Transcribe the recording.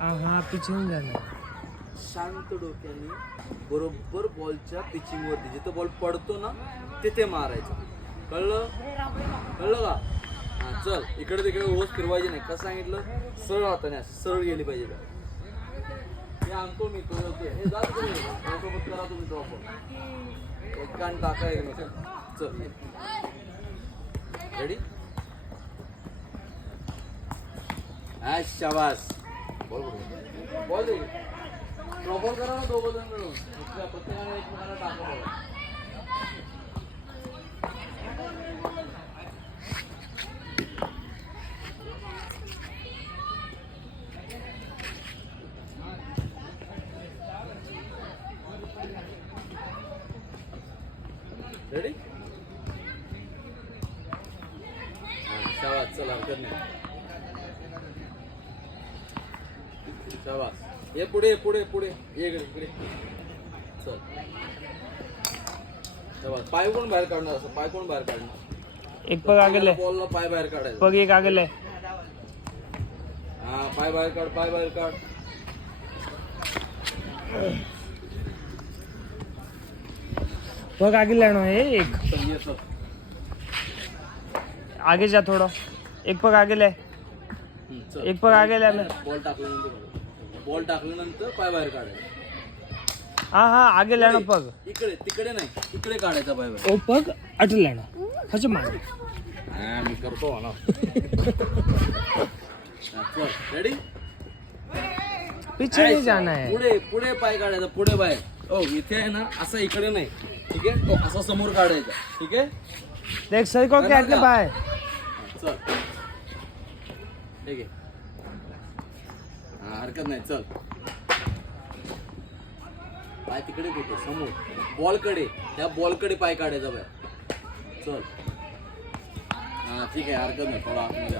हा पिचिंग झालं. शांत डोक्याने बरोबर बॉलच्या पिचिंग वरती जिथं बॉल पडतो ना तिथे मारायचं. कळलं कळलं का? हा चल इकडे तिकडे ओस फिरवायची नाही. कसं सांगितलं? सरळ हाताने असं सरळ गेली पाहिजे का? हे आणतो मी तो हे जा तुम्ही सोबत करा तुम्ही ड्रॉप एक कान टाका चल रेडी. हा शाबास बॉल बॉल दे ड्रॉप करा ना दोघं जण मिळून प्रत्येकाने एकमेकांना टाका बॉल. रेडी शाबास चला हरकत नाही. शाबास ये पुढे पुढे पुढे ये इकडे चल. शाबास पाय कोण बाहेर काढणार? असं पाय कोण बाहेर काढणार? एक पग आगे ले. बॉलला पाय बाहेर काढायचा. पग एक आगे ले. हा पाय बाहेर काढ पाय बाहेर काढ. पग आगे लेना है एक. चल ये सब आगे जा थोड़ा. एक पग आगे ले. चल. एक पग आगे ले. बॉल टाकल्यानंतर पाय बाहेर काढायचा. हा आगे लेना पग. इकडे तिकडे नाही इकडे काढायचा पाय बाहेर. ओ पग अट लेना. हच मार. हा मी करतो ना. चल रेडी. पीछे नहीं जाना है. पुढे पुढे पाय काढायचा पुढे बाहेर. ओ इथे आहे ना असं इकडे नाही. ठीक आहे तो असा समोर काढायचा. ठीक आहे देख सही को क्या के बाय. चल ठीक आहे हा हरकत नाही. चल पाय तिकडे कुठे समोर बॉलकडे त्या बॉलकडे पाय काढायचा बाहेर. चल हा ठीक आहे हरकत नाही थोडा आतमध्ये.